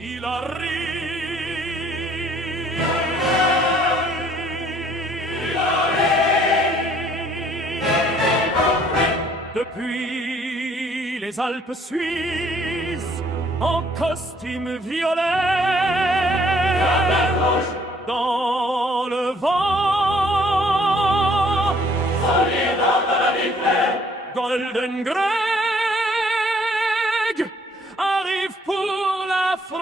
Il arrive. Depuis les Alpes suisses, en costume violet, dans le vent, Golden Greg arrive pour la France.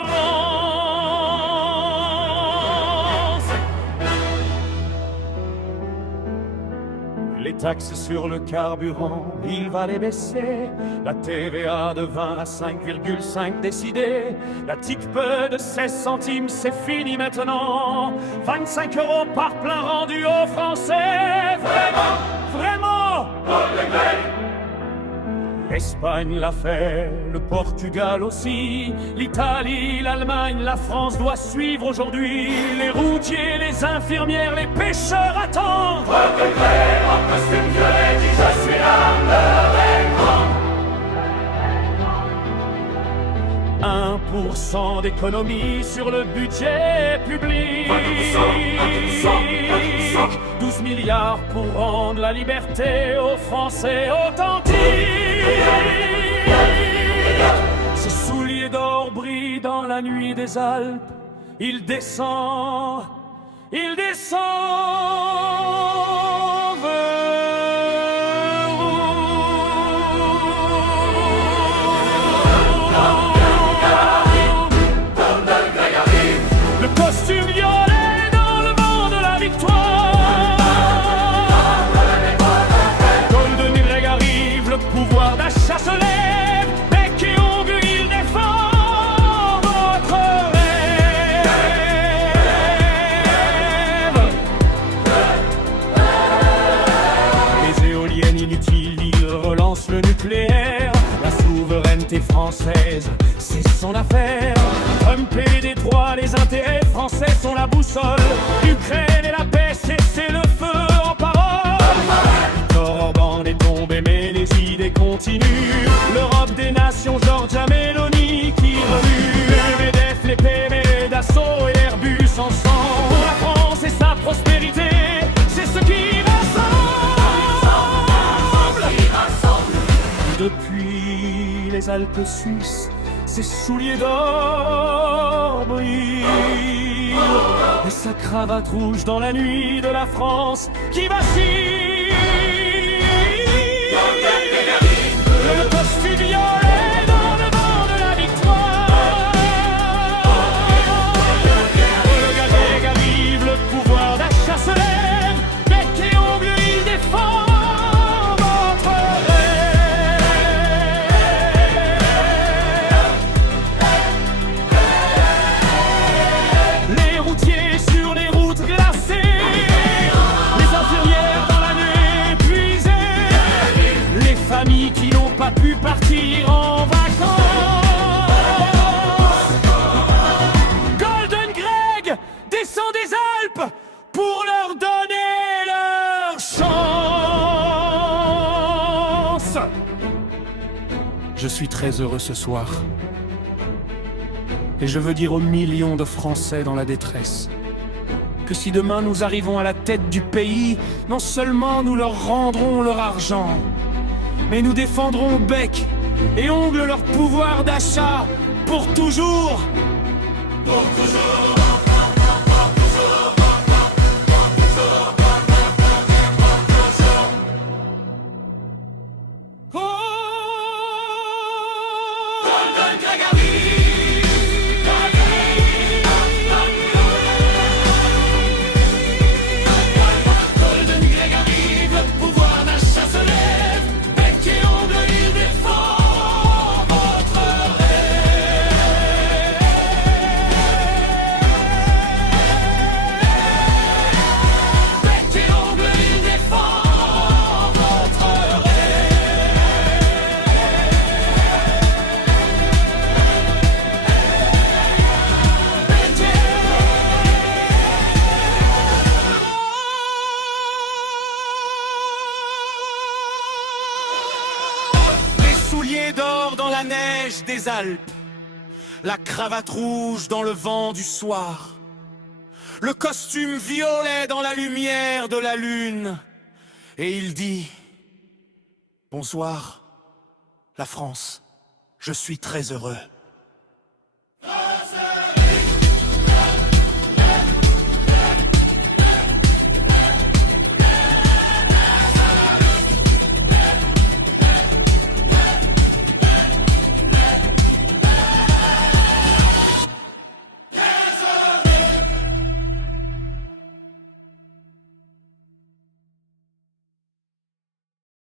Les taxes sur le carburant, il va les baisser. La TVA de 20 à 5,5 décidée. La TICPE de 16 centimes, c'est fini maintenant. 25 € par plein rendu aux Français. Vraiment, vraiment. L'Espagne l'a fait, le Portugal aussi, l'Italie, l'Allemagne, la France doit suivre aujourd'hui. Les routiers, les infirmières, les pêcheurs attendent. En costume violet, dit je suis là, l'heure est grande. 1% d'économie sur le budget public. 12 milliards pour rendre la liberté aux Français authentiques. Ses souliers d'or brillent dans la nuit des Alpes. Il descend le costume violet dans le vent de la victoire. Golden Greg arrive, le pouvoir d'achat se lève. Bec et ongles, il défend votre rêve. Les éoliennes inutiles, il relance le nucléaire. La souveraineté française, c'est son affaire. Trump et les Détroits, les intérêts français sont la boussole. L'Ukraine et la paix, c'est le feu en parole. Viktor Orban est tombé, mais les idées continuent. L'Europe des nations, Giorgia Meloni qui remue. MEDEF, les PME, Dassault et Airbus ensemble. Pour la France et sa prospérité, c'est ce qui rassemble. Depuis les Alpes suisses, ses souliers d'or brillent. Et sa cravate rouge dans la nuit de la France qui vacille. Le costume violet dans le vent de la victoire. Le Greg arrive, le pouvoir d'achat se lève. Bec et ongles, il défend votre rêve. Les routiers sur les routes glacées, les infirmières dans la nuit épuisée, les familles qui n'ont pas pu partir en vacances. Golden Greg descend des Alpes pour leur donner leur chance. Je suis très heureux ce soir. Et je veux dire aux millions de Français dans la détresse que si demain nous arrivons à la tête du pays, non seulement nous leur rendrons leur argent, mais nous défendrons bec et ongles leur pouvoir d'achat pour toujours. Pour toujours. Golden Greg Golden Greg arrive, le pouvoir d'achat se lève. Bec et ongles, il défend votre rêve. Bec et ongles, il défend votre souliers d'or dans la neige des Alpes. la cravate rouge dans le vent du soir, le costume violet dans la lumière de la lune. Et il dit: bonsoir, la France, je suis très heureux.